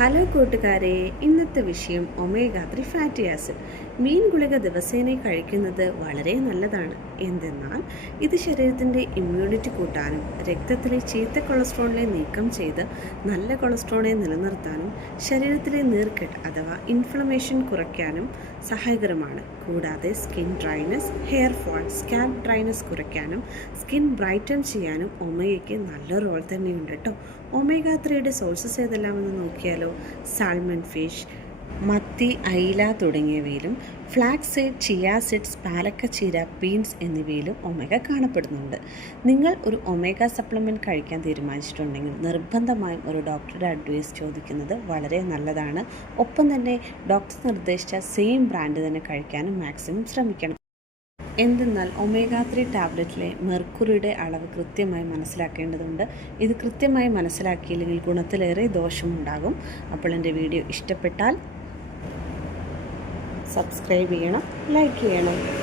Hello കൂട്ടുകാരെ, ഇന്നത്തെ വിഷയം ഒമേഗ 3 ഫാറ്റി ആസിഡ്. മീൻ ഗുളിക ദിവസേന കഴിക്കുന്നത് വളരെ നല്ലതാണ്. എന്തെന്നാൽ ഇത് ശരീരത്തിൻ്റെ ഇമ്മ്യൂണിറ്റി കൂട്ടാനും രക്തത്തിലെ ചീത്ത കൊളസ്ട്രോളിനെ നീക്കം ചെയ്ത് നല്ല കൊളസ്ട്രോളിനെ നിലനിർത്താനും ശരീരത്തിലെ നീർക്കെട്ട് അഥവാ ഇൻഫ്ലമേഷൻ കുറയ്ക്കാനും സഹായകരമാണ്. കൂടാതെ skin dryness, hair fall, scalp dryness കുറയ്ക്കാനും സ്കിൻ ബ്രൈറ്റൻ ചെയ്യാനും ഒമേഗയ്ക്ക് നല്ല റോൾ തന്നെയുണ്ട് കേട്ടോ. ഒമേഗ 3യുടെ സോഴ്സസ് ഏതെല്ലാമെന്ന് നോക്കിയാലോ. സാൽമൺ ഫിഷ്, മത്തി, അയില തുടങ്ങിയവയിലും ഫ്ലാക്സ് സീഡ്, ചിയ സീഡ്സ്, പാലക്കച്ചീര, ബീൻസ് എന്നിവയിലും ഒമേഗ കാണപ്പെടുന്നുണ്ട്. നിങ്ങൾ ഒരു ഒമേഗ സപ്ലിമെൻറ്റ് കഴിക്കാൻ തീരുമാനിച്ചിട്ടുണ്ടെങ്കിൽ നിർബന്ധമായും ഒരു ഡോക്ടറുടെ അഡ്വൈസ് ചോദിക്കുന്നത് വളരെ നല്ലതാണ്. ഒപ്പം തന്നെ ഡോക്ടർ നിർദ്ദേശിച്ച സെയിം ബ്രാൻഡ് തന്നെ കഴിക്കാനും മാക്സിമം ശ്രമിക്കണം. എന്തെന്നാൽ ഒമേഗ 3 ടാബ്ലറ്റിലെ മെർക്കുറിയുടെ അളവ് കൃത്യമായി മനസ്സിലാക്കേണ്ടതുണ്ട്. ഇത് കൃത്യമായി മനസ്സിലാക്കിയില്ലെങ്കിൽ ഗുണത്തിലേറെ ദോഷമുണ്ടാകും. അപ്പോൾ എൻ്റെ വീഡിയോ ഇഷ്ടപ്പെട്ടാൽ സബ്സ്ക്രൈബ് ചെയ്യണം, ലൈക്ക് ചെയ്യണം.